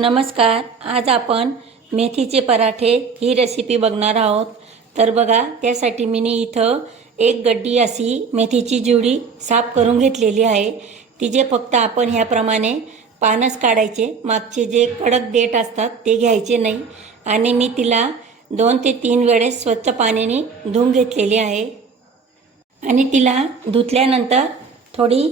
नमस्कार आज आपण मेथीचे पराठे ही रेसिपी बघणार आहोत. तर बघा त्यासाठी मी इथं एक गड्डी अशी मेथीची जुडी साफ करून घेतलेली आहे. तिचे फक्त आपण ह्याप्रमाणे पानच काढायचे मागचे जे कडक देठ असतात ते घ्यायचे नाही. आणि मी तिला दोन ते तीन वेळेस स्वच्छ पाण्याने धुवून घेतलेली आहे. आणि तिला धुतल्यानंतर थोडी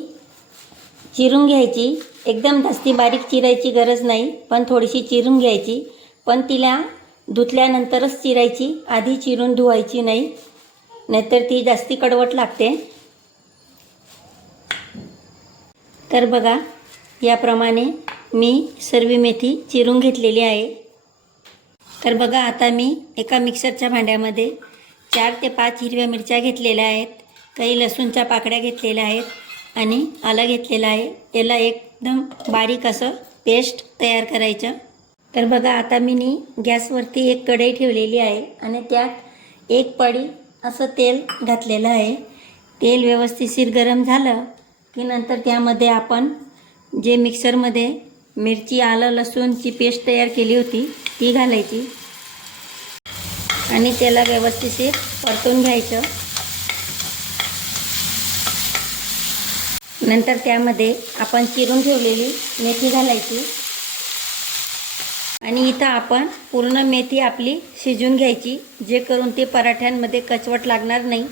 चिरून घ्यायची. एकदम जास्ती बारीक चिरायची गरज नाही पण थोडीशी चिरून घ्यायची. पण तिला धुतल्यानंतरच चिरायची आधी चिरून धुवायची नाही नाहीतर ती जास्ती कडवट लागते. तर बघा याप्रमाणे मी सर्व मेथी चिरून घेतलेली आहे. तर बघा आता मी एका मिक्सरच्या भांड्यामध्ये चार ते पाच हिरव्या मिरच्या घेतलेल्या आहेत. काही लसूणच्या पाकड्या घेतलेल्या आहेत. आणि आलं घेतलेलं आहे. याला एकदम बारीक असं पेस्ट तयार करायचं. तर बघा आता मी नी गॅसवरती एक कढई ठेवलेली आहे आणि त्यात एक पडी असं तेल घातलेलं आहे. तेल व्यवस्थितशीर गरम झालं की नंतर त्यामध्ये आपण जे मिक्सरमध्ये मिरची आलं लसूणची पेस्ट तयार केली होती ती घालायची. आणि त्याला व्यवस्थितशीर परतून घ्यायचं. नंतर त्यामध्ये आपण चिरून ठेवलेली मेथी घालायची. आणि इथं आपण पूर्ण मेथी आपली शिजून घ्यायची जे करून ते पराठ्यांमध्ये कचवट लागणार नाही.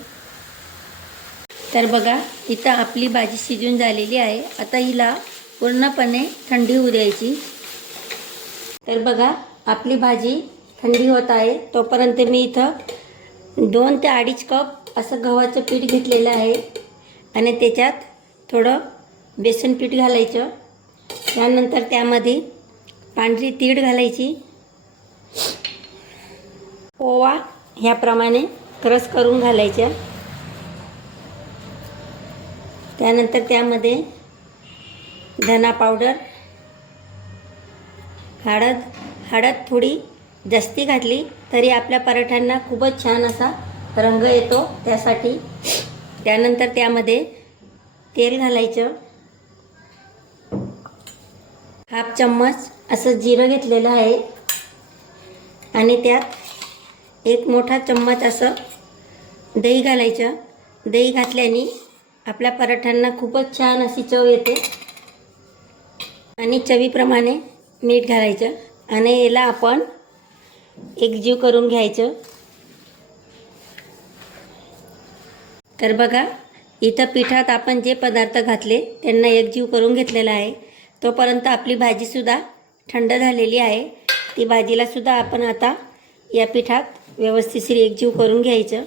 तर बघा इथं आपली भाजी शिजून झालेली आहे. आता हिला पूर्णपणे थंडी होऊ द्यायची. तर बघा आपली भाजी थंडी होत आहे. तोपर्यंत मी इथं दोन ते अडीच कप असं गव्हाचं पीठ घेतलेलं आहे. आणि त्याच्यात थोडं बेसन पीठ घालायचं. त्यानंतर त्यामध्ये पांढरी तीळ घालायची. ओवा ह्याप्रमाणे क्रस करून घालायच्या. त्यानंतर त्यामध्ये धना पावडर हळद हळद थोडी जास्ती घातली तरी आपल्या पराठ्यांना खूपच छान असा रंग येतो त्यासाठी. त्यानंतर त्यामध्ये तेल घालायचं. हाफ चम्मच असं जिरं घेतलेलं आहे. आणि त्यात एक मोठा चम्मच असं दही घालायचं. दही घातल्याने आपल्या पराठ्यांना खूपच छान अशी चव येते. आणि चवीप्रमाणे मीठ घालायचं. आणि याला आपण एकजीव करून घ्यायचं. तर बघा इथं पिठात आपण जे पदार्थ घातले त्यांना एकजीव करून घेतलेला आहे. तोपर्यंत आपली भाजीसुद्धा थंड झालेली आहे. ती भाजीलासुद्धा आपण आता या पिठात व्यवस्थितशीर एकजीव करून घ्यायचं.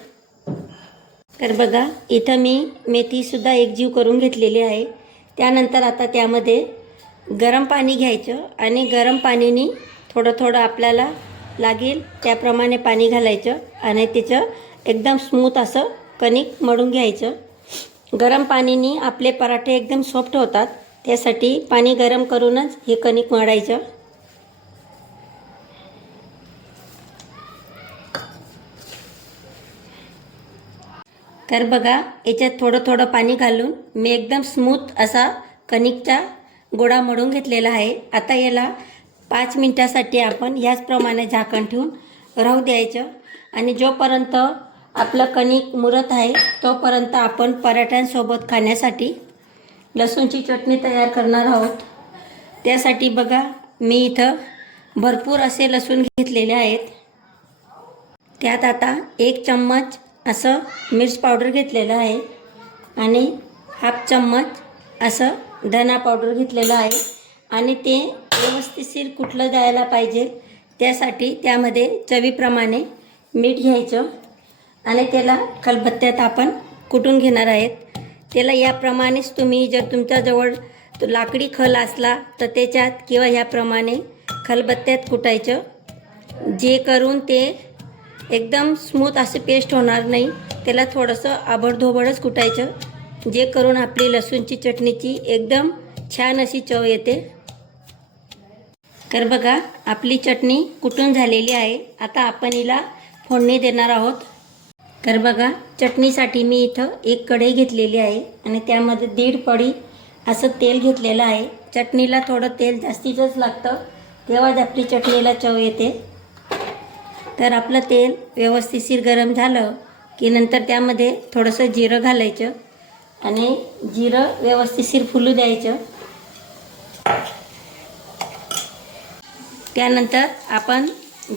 तर बघा इथं मी मेथीसुद्धा एकजीव करून घेतलेली आहे. त्यानंतर आता त्यामध्ये गरम पाणी घ्यायचं आणि गरम पाणीनी थोडं थोडं आपल्याला लागेल त्याप्रमाणे पाणी घालायचं आणि त्याचं एकदम स्मूथ असं कणिक मळून घ्यायचं. गरम पाणीनी आपले पराठे एकदम सॉफ्ट होतात. त्यासाठी पाणी गरम करूनच हे कणिक मळायचं तर बघा याच्यात थोडं थोडं पाणी घालून मी एकदम स्मूथ असा कणिकचा गोळा मळून घेतलेला आहे. आता याला पाच मिनटासाठी आपण याचप्रमाणे झाकण ठेवून राहू द्यायचं. आणि जोपर्यंत आपलं कणिक मुरत आहे तोपर्यंत आपण पराठ्यांसोबत खाण्यासाठी लसूणची चटणी तयार करणार आहोत. त्यासाठी बघा मी इथं भरपूर असे लसूण घेतलेले आहेत. त्यात आता एक चम्मच असं मिर्च पावडर घेतलेलं आहे आणि हाफ चम्मच असं धना पावडर घेतलेलं आहे. आणि ते व्यवस्थितशीर कुठलं जायला पाहिजे त्यासाठी त्यामध्ये चवीप्रमाणे मीठ घ्यायचं. आणि त्याला खलबत्त्यात आपण कुटून घेणार आहेत. त्याला याप्रमाणेच तुम्ही जर तुमच्याजवळ लाकडी खल असला तर त्याच्यात किंवा ह्याप्रमाणे खलबत्त्यात कुटायचं. जे करून ते एकदम स्मूथ असे पेस्ट होणार नाही. त्याला थोडंसं आबडधोबडच कुटायचं. जे करून आपली लसूणची चटणीची एकदम छान अशी चव येते. तर बघा आपली चटणी कुटून झालेली आहे. आता आपण हिला फोडणी देणार आहोत. तर बघा चटणीसाठी मी इथं एक कढई घेतलेली आहे आणि त्यामध्ये दीड पडी असं तेल घेतलेलं आहे. चटणीला थोडं तेल जास्तीचंच लागतं. तेव्हाच आपली चटणीला चव येते. तर आपलं तेल व्यवस्थिशीर गरम झालं की नंतर त्यामध्ये थोडंसं जिरं घालायचं आणि जिरं व्यवस्थिशीर फुलू द्यायचं. त्यानंतर आपण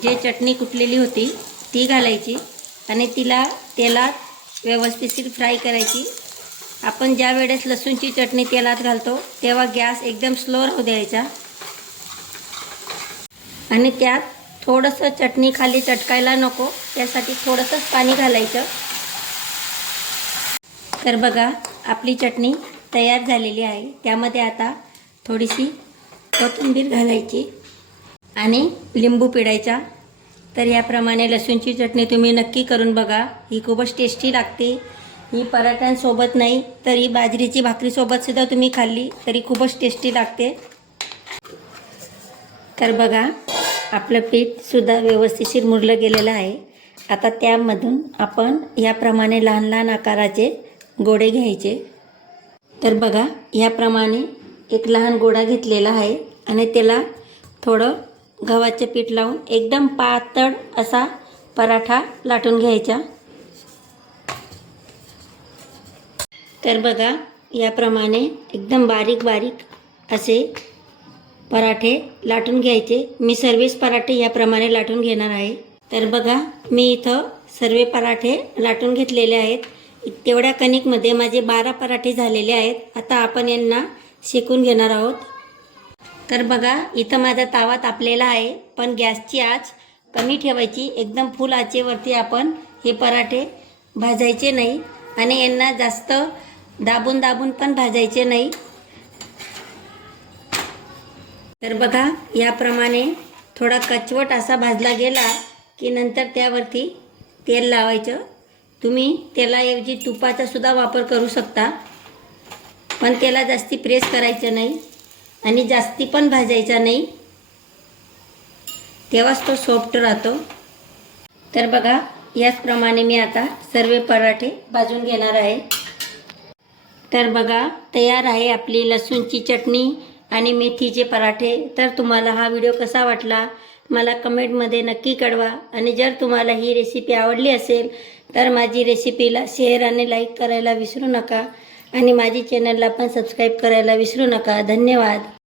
जे चटणी कुटलेली होती ती घालायची. आणि तिला तेलात व्यवस्थितशीर फ्राय करायची. आपण ज्या वेळेस लसूणची चटणी तेलात घालतो तेव्हा गॅस एकदम स्लो राहू द्यायचा. आणि त्यात थोडंसं चटणी खाली चटकायला नको त्यासाठी थोडंसंच पाणी घालायचं. तर बघा आपली चटणी तयार झालेली आहे. त्यामध्ये आता थोडीशी कोथिंबीर घालायची आणि लिंबू पिळायचा. तर याप्रमाणे लसूणची चटणी तुम्ही नक्की करून बघा. ही खूपच टेस्टी लागते. ही पराठ्यांसोबत नाही तर ही बाजरीची भाकरीसोबतसुद्धा तुम्ही खाल्ली तरी खूपच टेस्टी लागते. तर बघा आपलं पीठसुद्धा व्यवस्थिशीर मुरलं गेलेलं आहे. आता त्यामधून आपण याप्रमाणे लहान लहान आकाराचे गोडे घ्यायचे. तर बघा याप्रमाणे एक लहान गोळा घेतलेला आहे आणि त्याला थोडं गव्हाचं पीठ लावून एकदम पातळ असा पराठा लाटून घ्यायचा. तर बघा याप्रमाणे एकदम बारीक बारीक असे पराठे लाटून घ्यायचे. मी सर्वच पराठे याप्रमाणे लाटून घेणार आहे. तर बघा मी इथं सर्व पराठे लाटून घेतलेले आहेत. तेवढ्या कणिकमध्ये माझे बारा पराठे झालेले आहेत. आता आपण यांना शेकून घेणार आहोत. तर बघा इथं माझा तावा तापलेला आहे पण गॅसची आच कमी ठेवायची. एकदम फुल आचेवरती आपण हे पराठे भाजायचे नाही आणि यांना जास्त दाबून दाबून पण भाजायचे नाही. तर बघा याप्रमाणे थोडा कचवट असा भाजला गेला की नंतर त्यावरती तेल लावायचं. तुम्ही तेलाऐवजी तुपाचा सुद्धा वापर करू शकता पण त्याला जास्ती प्रेस करायचं नाही. आणि जास्ती पण भाजायचा नाही. तेव्हाच तो सॉफ्ट राहतो. तर बघा याचप्रमाणे मी आता सर्व पराठे भाजून घेणार आहे. तर बघा तयार आहे आपली लसूणची चटणी आणि मेथीचे पराठे. तर तुम्हाला हा व्हिडिओ कसा वाटला मला कमेंटमध्ये नक्की कळवा. आणि जर तुम्हाला ही रेसिपी आवडली असेल तर माझी रेसिपीला शेअर आणि लाईक करायला विसरू नका. आणि माझी चॅनलला पण सबस्क्राईब करायला विसरू नका. धन्यवाद.